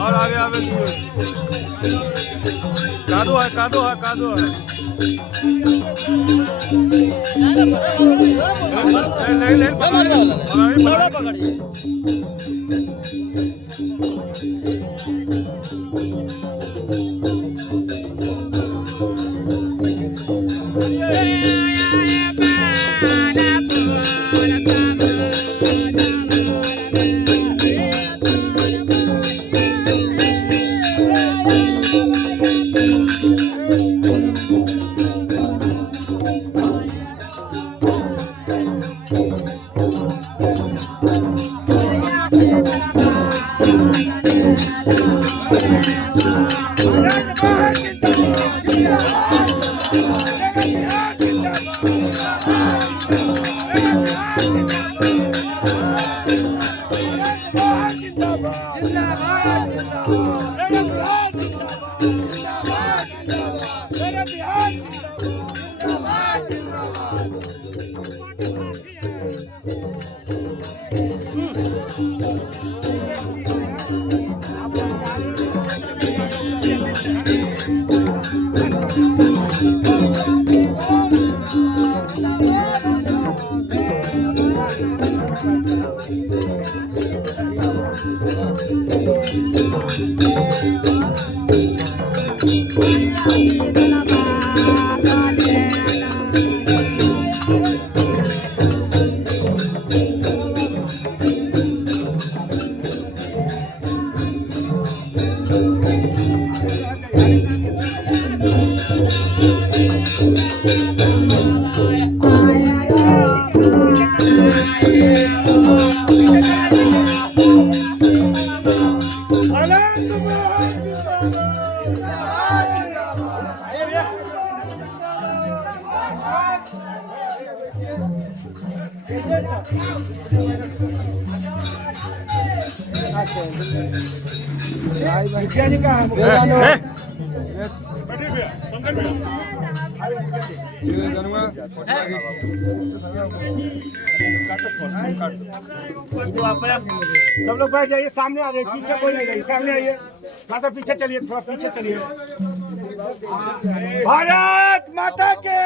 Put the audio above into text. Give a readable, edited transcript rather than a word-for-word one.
और आगे आगे कादो है कादो है कादो है ले ले पकड़िए सब लोग बैठ जाइए, सामने आ जाइए, पीछे कोई नहीं जाइए, सामने आइए, थोड़ा सा पीछे चलिए, थोड़ा पीछे चलिए। भारत माता के